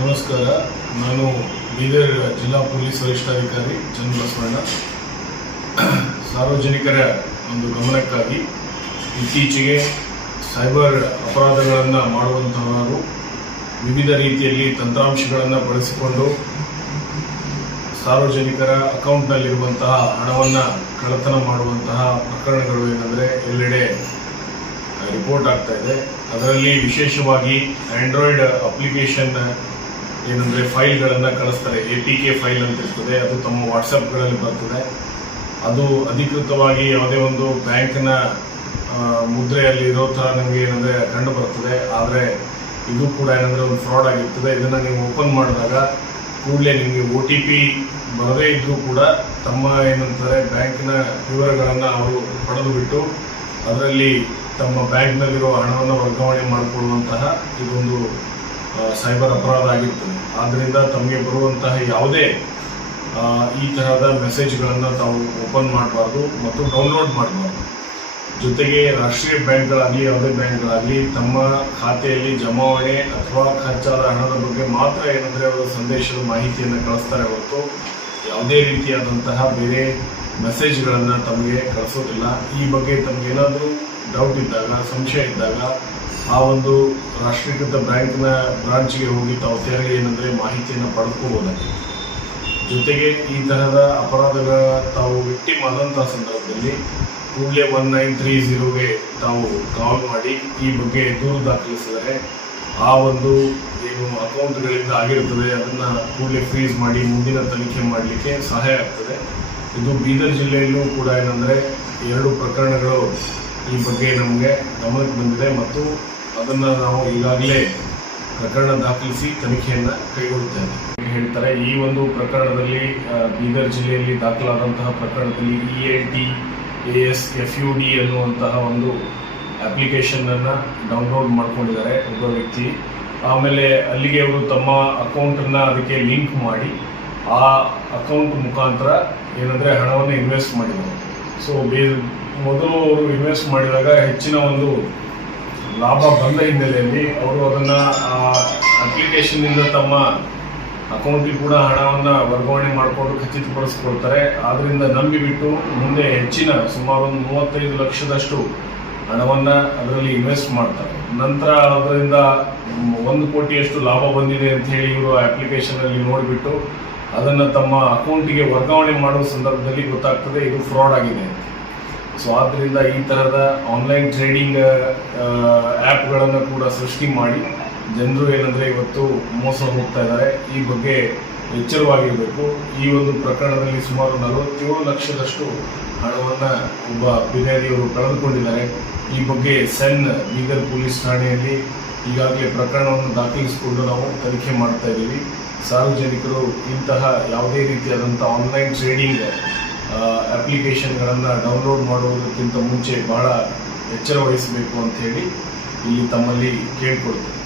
ನಮಸ್ಕಾರ. ನಾನು ಬೀದರ್ ಜಿಲ್ಲಾ ಪೊಲೀಸ್ ವರಿಷ್ಠಾಧಿಕಾರಿ ಚನ್ನಬಸವಣ್ಣ. ಸಾರ್ವಜನಿಕರ ಒಂದು ಗಮನಕ್ಕಾಗಿ ಇತ್ತೀಚೆಗೆ ಸೈಬರ್ ಅಪರಾಧಗಳನ್ನು ಮಾಡುವಂತಹವರು ವಿವಿಧ ರೀತಿಯಲ್ಲಿ ತಂತ್ರಾಂಶಗಳನ್ನು ಬಳಸಿಕೊಂಡು ಸಾರ್ವಜನಿಕರ ಅಕೌಂಟ್ನಲ್ಲಿರುವಂತಹ ಹಣವನ್ನು ಕಳ್ಳತನ ಮಾಡುವಂತಹ ಪ್ರಕರಣಗಳು ಏನಂದರೆ ಎಲ್ಲೆಡೆ ರಿಪೋರ್ಟ್ ಆಗ್ತಾ ಇದೆ. ಅದರಲ್ಲಿ ವಿಶೇಷವಾಗಿ ಆಂಡ್ರಾಯ್ಡ್ ಅಪ್ಲಿಕೇಶನ್ ಏನಂದರೆ ಫೈಲ್ಗಳನ್ನು ಕಳಿಸ್ತಾರೆ. APK ಫೈಲ್ ಅಂತ ಇರ್ತದೆ, ಅದು ತಮ್ಮ ವಾಟ್ಸಪ್ಗಳಲ್ಲಿ ಬರ್ತದೆ. ಅದು ಅಧಿಕೃತವಾಗಿ ಯಾವುದೇ ಒಂದು ಬ್ಯಾಂಕ್ನ ಮುದ್ರೆಯಲ್ಲಿ ಇರೋ ಥರ ನಮಗೆ ಏನಂದರೆ ಕಂಡು ಬರ್ತದೆ. ಆದರೆ ಇದು ಕೂಡ ಏನಂದರೆ ಒಂದು ಫ್ರಾಡ್ ಆಗಿರ್ತದೆ. ಇದನ್ನು ನೀವು ಓಪನ್ ಮಾಡಿದಾಗ ಕೂಡಲೇ ನಿಮಗೆ OTP ಬರದೇ ಇದ್ದರೂ ಕೂಡ ತಮ್ಮ ಏನಂತಾರೆ ಬ್ಯಾಂಕಿನ ವಿವರಗಳನ್ನು ಅವರು ಪಡೆದು ಬಿಟ್ಟು ಅದರಲ್ಲಿ ತಮ್ಮ ಬ್ಯಾಂಕ್ನಲ್ಲಿರೋ ಹಣವನ್ನು ವರ್ಗಾವಣೆ ಮಾಡಿಕೊಳ್ಳುವಂತಹ ಇದೊಂದು ಸೈಬರ್ ಅಪರಾಧ ಆಗಿರ್ತದೆ. ಆದ್ದರಿಂದ ತಮಗೆ ಬರುವಂತಹ ಯಾವುದೇ ಈ ತರಹದ ಮೆಸೇಜ್ಗಳನ್ನು ತಾವು ಓಪನ್ ಮಾಡಬಾರ್ದು ಮತ್ತು ಡೌನ್ಲೋಡ್ ಮಾಡಬಾರ್ದು. ಜೊತೆಗೆ ರಾಷ್ಟ್ರೀಯ ಬ್ಯಾಂಕ್ಗಳಾಗಲಿ ಯಾವುದೇ ಬ್ಯಾಂಕ್ಗಳಾಗಲಿ ತಮ್ಮ ಖಾತೆಯಲ್ಲಿ ಜಮಾವಣೆ ಅಥವಾ ಖರ್ಚಾದ ಹಣದ ಬಗ್ಗೆ ಮಾತ್ರ ಏನಂದರೆ ಅವರು ಸಂದೇಶದ ಮಾಹಿತಿಯನ್ನು ಕಳಿಸ್ತಾರೆ ಹೊರತು ಯಾವುದೇ ರೀತಿಯಾದಂತಹ ಬೇರೆ ಮೆಸೇಜ್ಗಳನ್ನು ತಮಗೆ ಕಳಿಸೋದಿಲ್ಲ. ಈ ಬಗ್ಗೆ ತಮಗೇನಾದರೂ ಡೌಟ್ ಇದ್ದಾಗ, ಸಂಶಯ ಇದ್ದಾಗ ಆ ಒಂದು ರಾಷ್ಟ್ರೀಕೃತ ಬ್ಯಾಂಕ್ನ ಬ್ರಾಂಚ್ಗೆ ಹೋಗಿ ತಾವು ತೆರಳಿ ಏನಂದರೆ ಮಾಹಿತಿಯನ್ನು ಪಡೆದುಕೋಬೋದಾಗಿದೆ. ಜೊತೆಗೆ ಈ ತರಹದ ಅಪರಾಧಗಳ ತಾವು ವಿಕ್ಟಿಮ್ ಆದಂತಹ ಸಂದರ್ಭದಲ್ಲಿ ಕೂಡಲೇ 1930ಗೆ ತಾವು ಕಾಲ್ ಮಾಡಿ ಈ ಬಗ್ಗೆ ದೂರು ದಾಖಲಿಸಿದರೆ ಆ ಒಂದು ಏನು ಅಕೌಂಟ್ಗಳಿಂದ ಆಗಿರ್ತದೆ ಅದನ್ನು ಕೂಡಲೇ ಫ್ರೀಸ್ ಮಾಡಿ ಮುಂದಿನ ತನಿಖೆ ಮಾಡಲಿಕ್ಕೆ ಸಹಾಯ ಆಗ್ತದೆ. ಇದು ಬೀದರ್ ಜಿಲ್ಲೆಯಲ್ಲೂ ಕೂಡ ಏನಂದರೆ 2 ಪ್ರಕರಣಗಳು ಈ ಬಗ್ಗೆ ನಮಗೆ ಗಮನಕ್ಕೆ ಬಂದಿದೆ ಮತ್ತು ಅದನ್ನು ನಾವು ಈಗಾಗಲೇ ಪ್ರಕರಣ ದಾಖಲಿಸಿ ತನಿಖೆಯನ್ನು ಕೈಗೊಳ್ಳುತ್ತೇವೆ ಹೇಳ್ತಾರೆ. ಈ ಒಂದು ಪ್ರಕರಣದಲ್ಲಿ ಬೀದರ್ ಜಿಲ್ಲೆಯಲ್ಲಿ ದಾಖಲಾದಂತಹ ಪ್ರಕರಣದಲ್ಲಿ ELTAS FUD ಅನ್ನುವಂತಹ ಒಂದು ಅಪ್ಲಿಕೇಶನನ್ನು ಡೌನ್ಲೋಡ್ ಮಾಡ್ಕೊಂಡಿದ್ದಾರೆ ಒಬ್ಬ ವ್ಯಕ್ತಿ. ಆಮೇಲೆ ಅಲ್ಲಿಗೆ ಅವರು ತಮ್ಮ ಅಕೌಂಟನ್ನು ಅದಕ್ಕೆ ಲಿಂಕ್ ಮಾಡಿ ಆ ಅಕೌಂಟ್ ಮುಖಾಂತರ ಏನಂದರೆ ಹಣವನ್ನು ಇನ್ವೆಸ್ಟ್ ಮಾಡಿದರು. ಸೊ ಮೊದಲು ಅವರು ಇನ್ವೆಸ್ಟ್ ಮಾಡಿದಾಗ ಹೆಚ್ಚಿನ ಒಂದು ಲಾಭ ಬಂದ ಹಿನ್ನೆಲೆಯಲ್ಲಿ ಅವರು ಅದನ್ನು ಅಪ್ಲಿಕೇಶನ್ನಿಂದ ತಮ್ಮ ಅಕೌಂಟಿಗೆ ಕೂಡ ಹಣವನ್ನು ವರ್ಗಾವಣೆ ಮಾಡಿಕೊಂಡು ಖಚಿತಪಡಿಸ್ಕೊಳ್ತಾರೆ. ಆದ್ದರಿಂದ ನಂಬಿಬಿಟ್ಟು ಮುಂದೆ ಹೆಚ್ಚಿನ ಸುಮಾರು 35 ಲಕ್ಷದಷ್ಟು ಹಣವನ್ನು ಅದರಲ್ಲಿ ಇನ್ವೆಸ್ಟ್ ಮಾಡ್ತಾರೆ. ನಂತರ ಅದರಿಂದ 1 ಕೋಟಿಯಷ್ಟು ಲಾಭ ಬಂದಿದೆ ಅಂತ ಹೇಳಿ ಇವರು ಅಪ್ಲಿಕೇಶನಲ್ಲಿ ನೋಡಿಬಿಟ್ಟು ಅದನ್ನು ತಮ್ಮ ಅಕೌಂಟಿಗೆ ವರ್ಗಾವಣೆ ಮಾಡುವ ಸಂದರ್ಭದಲ್ಲಿ ಗೊತ್ತಾಗ್ತದೆ ಇದು ಫ್ರಾಡ್ ಆಗಿದೆ. ಸೊ ಆದ್ದರಿಂದ ಈ ಥರದ ಆನ್ಲೈನ್ ಟ್ರೇಡಿಂಗ್ ಆ್ಯಪ್ಗಳನ್ನು ಕೂಡ ಸೃಷ್ಟಿ ಮಾಡಿ ಜನರು ಏನಂದರೆ ಇವತ್ತು ಮೋಸ ಹೋಗ್ತಾ ಇದ್ದಾರೆ. ಈ ಬಗ್ಗೆ ಎಚ್ಚರವಾಗಿರಬೇಕು. ಈ ಒಂದು ಪ್ರಕರಣದಲ್ಲಿ ಸುಮಾರು 47 ಲಕ್ಷದಷ್ಟು ಹಣವನ್ನು ಒಬ್ಬ ಬಿಹಾರಿಯವರು ಕಳೆದುಕೊಂಡಿದ್ದಾರೆ. ಈ ಬಗ್ಗೆ ಬೀದರ್ ಪೊಲೀಸ್ ಠಾಣೆಯಲ್ಲಿ ಈಗಾಗಲೇ ಪ್ರಕರಣವನ್ನು ದಾಖಲಿಸಿಕೊಂಡು ನಾವು ತನಿಖೆ ಮಾಡ್ತಾ ಇದ್ದೀವಿ. ಸಾರ್ವಜನಿಕರು ಇಂತಹ ಯಾವುದೇ ರೀತಿಯಾದಂಥ ಆನ್ಲೈನ್ ಟ್ರೇಡಿಂಗ್ ಅಪ್ಲಿಕೇಶನ್ಗಳನ್ನು ಡೌನ್ಲೋಡ್ ಮಾಡುವುದಕ್ಕಿಂತ ಮುಂಚೆ ಬಹಳ ಎಚ್ಚರ ವಹಿಸಬೇಕು ಅಂತ ಹೇಳಿ ಇಲ್ಲಿ ತಮ್ಮಲ್ಲಿ ಕೇಳಿಕೊಳ್ತೇವೆ.